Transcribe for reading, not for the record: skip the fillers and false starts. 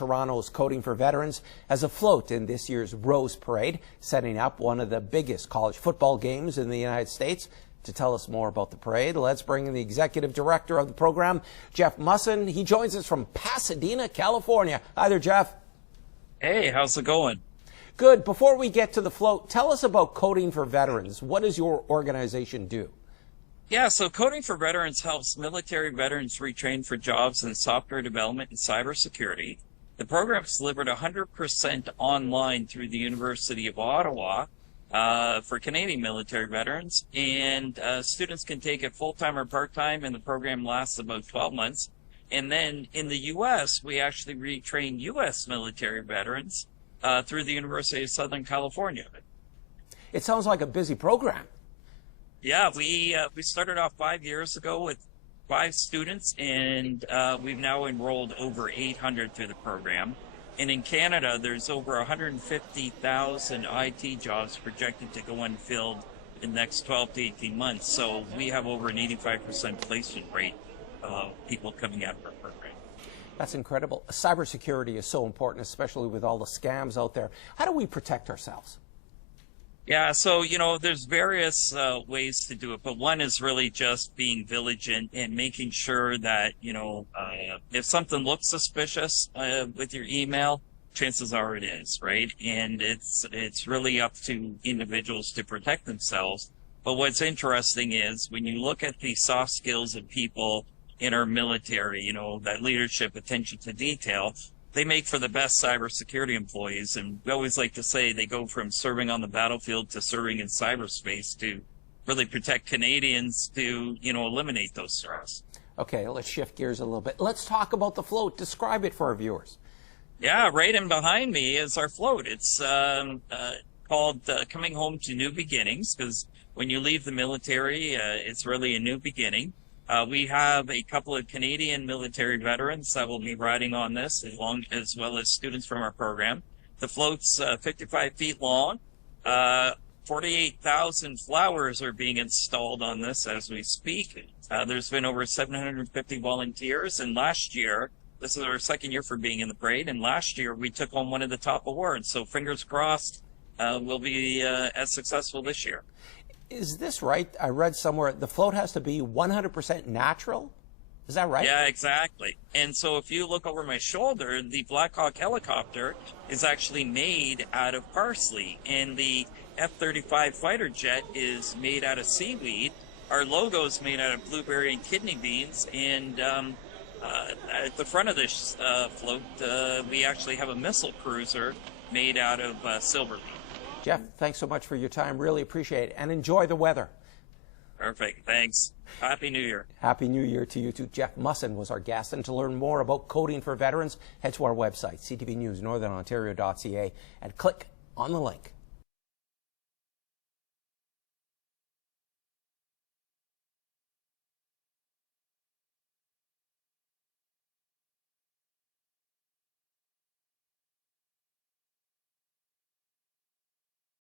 Toronto's Coding for Veterans has a float in this year's Rose Parade, setting up one of the biggest college football games in the United States. To tell us more about the parade, let's bring in the executive director of the program, Jeff Musson. He joins us from Pasadena, California. Hi there, Jeff. Hey, how's it going? Good. Before we get to the float, tell us about Coding for Veterans. What does your organization do? Yeah, so Coding for Veterans helps military veterans retrain for jobs in software development and cybersecurity. The program is delivered 100% online through the University of Ottawa for Canadian military veterans, and students can take it full-time or part-time, and the program lasts about 12 months. And then in the U.S., we actually retrain U.S. military veterans through the University of Southern California. It sounds like a busy program. Yeah, we started off 5 years ago with 5 students, and we've now enrolled over 800 through the program. And in Canada, there's over 150,000 IT jobs projected to go unfilled in the next 12 to 18 months. So we have over an 85% placement rate of people coming out of our program. That's incredible. Cybersecurity is so important, especially with all the scams out there. How do we protect ourselves? Yeah, so, there's various ways to do it, but one is really just being vigilant and making sure that, if something looks suspicious with your email, chances are it is, right? And it's really up to individuals to protect themselves. But what's interesting is when you look at the soft skills of people in our military, that leadership, attention to detail, they make for the best cybersecurity employees, and we always like to say they go from serving on the battlefield to serving in cyberspace to really protect Canadians to, eliminate those threats. Okay, let's shift gears a little bit. Let's talk about the float. Describe it for our viewers. Yeah, right in behind me is our float. It's called Coming Home to New Beginnings, because when you leave the military, it's really a new beginning. We have a couple of Canadian military veterans that will be riding on this, as well as students from our program. The float's 55 feet long. 48,000 flowers are being installed on this as we speak. There's been over 750 volunteers, and last year, this is our second year for being in the parade, and last year we took home one of the top awards. So fingers crossed we'll be as successful this year. Is this right? I read somewhere the float has to be 100% natural. Is that right? Yeah, exactly. And so if you look over my shoulder, the Black Hawk helicopter is actually made out of parsley, and the F-35 fighter jet is made out of seaweed. Our logo is made out of blueberry and kidney beans, and at the front of this float, we actually have a missile cruiser made out of silver bean. Jeff, thanks so much for your time. Really appreciate it. And enjoy the weather. Perfect. Thanks. Happy New Year. Happy New Year to you too. Jeff Musson was our guest. And to learn more about Coding for Veterans, head to our website, ctvnewsnorthernontario.ca, and click on the link.